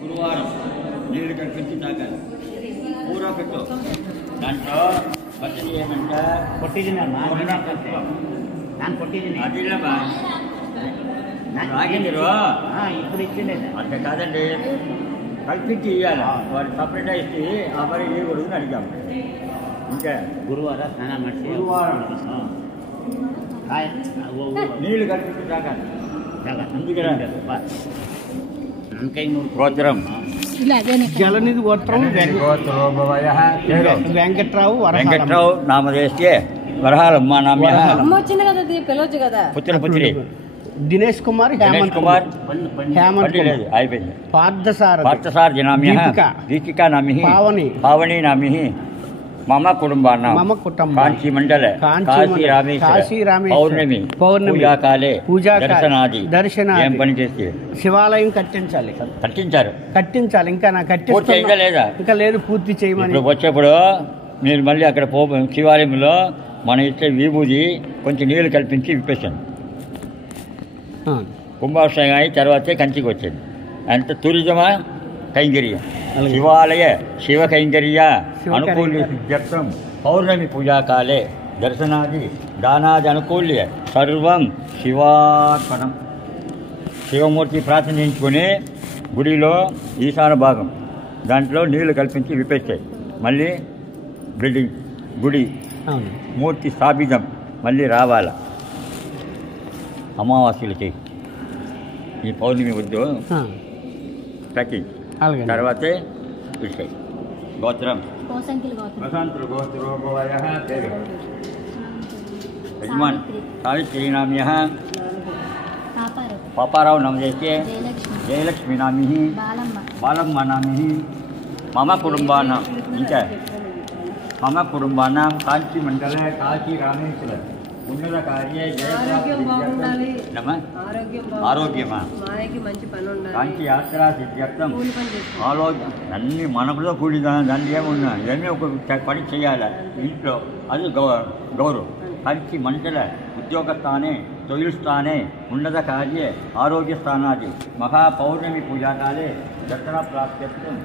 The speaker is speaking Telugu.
గురువారం నీళ్లు కల్పించి తాగాలి. పూరా పెట్టు. దాంట్లో పచ్చడి ఏమంటే కొట్టిదినమ్మా ನಾನು ಕೊಟ್ಟಿದ್ದೀನಿ అదిలేమా రాగింది ఇప్పుడు ఇచ్చిండే అంతే కాదండి, కల్పించి ఇవ్వాలి. వాడు సపరేట్గా ఇచ్చి ఆ మరి ఏ కొడుకుని అడిగాము. ఇంకా గురువాರ ಸ್ನಾನ ಮಾಡಿಸಿ గురువారం నీళ్లు కల్పించి తాగాలి. అందుకే ನನ್ನ ಕೈ ನೋಡಿ గోత్రం జలనిధి గోత్రం వెంకట్రావు వెంకట్రావు నామదేశే వరహాలమ్మ నామ్య అమ్మ వచ్చింది కదా, పిలవచ్చు కదా. పుత్ర పుత్రి దినేష్ కుమార్ గణేష్ కుమార్ హేమంత్ లేదు అయిపోయింది. పార్థసారథి నామ్య దీపిక దీపికా నామి పావని పావని నామి మమ కుటుంబానాం మమ కుటుంబ కాంచీ మండల కాశీ రామేశ్వర పౌర్ణమి పూజాకాలే దర్శనాది ఏం పని చేసి శివాలయం కట్టించాలి. కట్టించాలి ఇంకా నా పూర్తి లేదా ఇంకా లేదు, పూర్తి చేయమని. ఇప్పుడు వచ్చేప్పుడు మీరు మళ్ళీ అక్కడ శివాలయంలో మనం ఇచ్చే విభూది కొంచెం నీళ్లు కల్పించి విప్పేశాను. కుంభాభిషేకం అయి తర్వాతే కంచికి వచ్చింది. అంత టూరిజమా కైంకర్య శివాలయ శివ కైంకర్య అనుకూల్య సిద్ధ్యర్థం పౌర్ణమి పూజాకాలే దర్శనాది దానాది అనుకూల్య సర్వం శివార్పణం. శివమూర్తి ప్రార్థించుకుని గుడిలో ఈశాన భాగం దాంట్లో నీళ్లు కల్పించి విప్పేస్తాయి. మళ్ళీ బిల్డింగ్ గుడి మూర్తి స్థాపితం మళ్ళీ రావాల అమావాస్యలకి ఈ పౌర్ణమి వద్దు ట్రెక్కింగ్ తర్వాతే విషయ గోత్రం వసంతులు గోత్రోభవయ యజమాన్ సావిత్రి నామ్య పాపారావు నామదేశే జయలక్ష్మి నామి బాలమ్మ నామి మమ కుటుంబానాం ఇంకా మమ కుటుంబానాం కాంచీ మండల కాశీ రామేశ్వర ఉన్నత కార్యే ఆరోగ్యమా కాంచి యాత్రా సిద్ధ్యర్థం ఆలోచన అన్ని మనకులో కూడిదా దాన్ని ఏమున్నా ఇవన్నీ ఒక పని చేయాలి ఇంట్లో. అది గౌరవం. కాంచి మండల ఉద్యోగస్థానే తొయిల్స్థానే ఉన్నత కార్యే ఆరోగ్యస్థానాది మహాపౌర్ణమి పూజాకాలే దర్శన ప్రాప్త్యర్థం